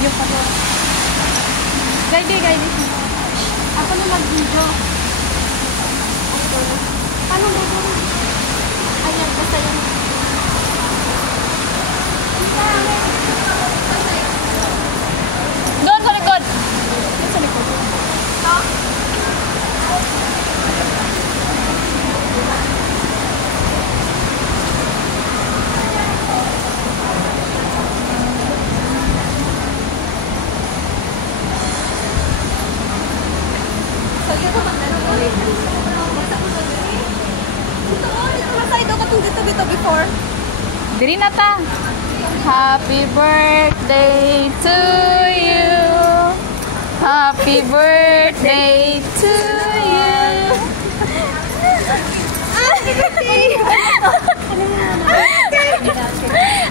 Video pa to. Guide. Ako na mag-video. Paano ba ito? Ayan, basta yun. Doon sa likod. Doon sa likod. Ito? Dito before. Diri na ta. Happy birthday to you. Happy birthday to you.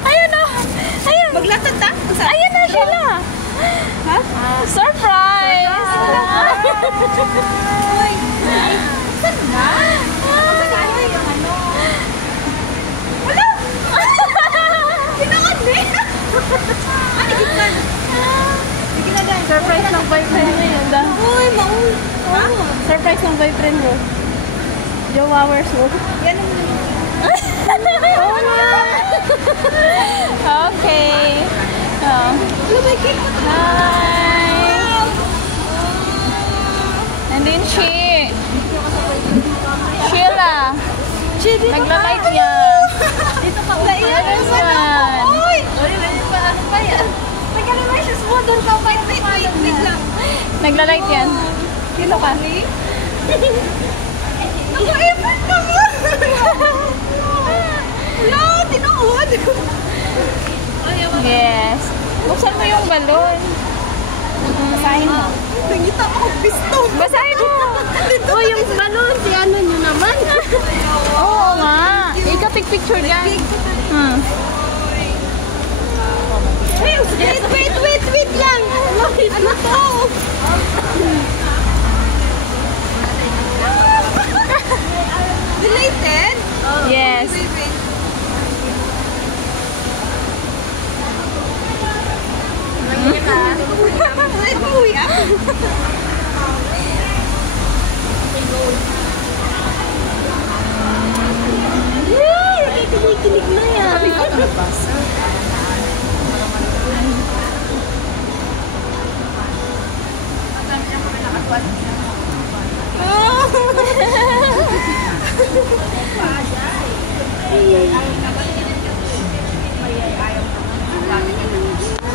Ayun na. Ayun. Maglatad ta? Ayun na sila. Ha? Surprise. Uy. Saan na? Surprise ng boyfriend mo yun. Uy, maul. Ha? Surprise ng boyfriend mo. Joe hours mo. Yan ang Okay. Oh. may cake pa. Hi. And then Sheila. Nagla-light yan. Dito ka. Naiyan yan. Uy! Ano pa yan? Nag-animations mo. Doon ka. Wait lang. Nagla-light yan. Dito ka. Naka-effort ka mo. Wala, tinuod. Yes. Buksan mo yung balon. Basahin mo. Nangita ako pisto. Basahin mo. Oh, yung balon. Si ano nyo naman. Oo nga. Ika-picture dyan. Wait lang. Ano to? Delighted? Yes. Wait. Kuya. Kinig na yan. Sabi ko nagbasa.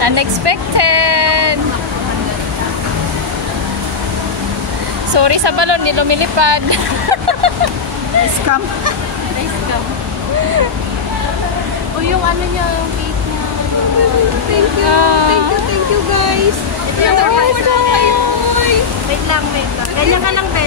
Unexpected. Sorry sa balon, di lumilipad. Scam. O yung ano niya, yung cake niya. Thank you guys. Wait lang. Ganyan ka lang, be.